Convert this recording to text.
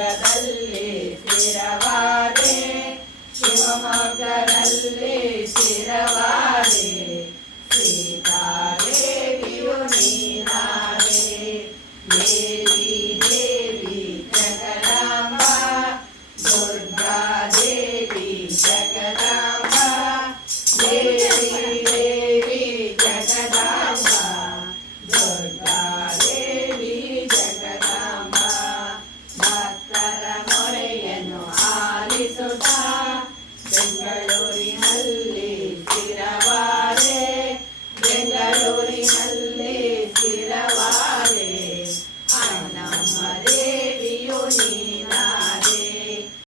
ಶಿವಮೊಗ್ಗದಲ್ಲಿ ಸ್ಥಿರವಾದೆ ಶಿವಮೊಗ್ಗದಲ್ಲಿ ಸ್ಥಿರವಾದೆ ಸೀತಾದೇವಿಯು ನೀನಾದೆ ದೇವಿ ದೇವಿ ಜಗದಾಂಬ ದುರ್ಗಾದೇವಿ ಜಗದಾಂಬ ದೇವಿ ದೇವಿ ಜಗದಾಂಬ ದುರ್ಗಾದೇವಿ ಜಗದಾಂಬ ಭಕ್ತರ ಮೊರೆಯನ್ನು ಆಲಿಸುತ್ತಾ ಬೆಂಗಳೂರಿನಲ್ಲಿ ಸ್ಥಿರವಾದೆ ಬೆಂಗಳೂರಿನಲ್ಲಿ ಸ್ಥಿರವಾದೆ ಅಣ್ಣಮ್ಮ ದೇವಿಯು ನೀನಾದೆ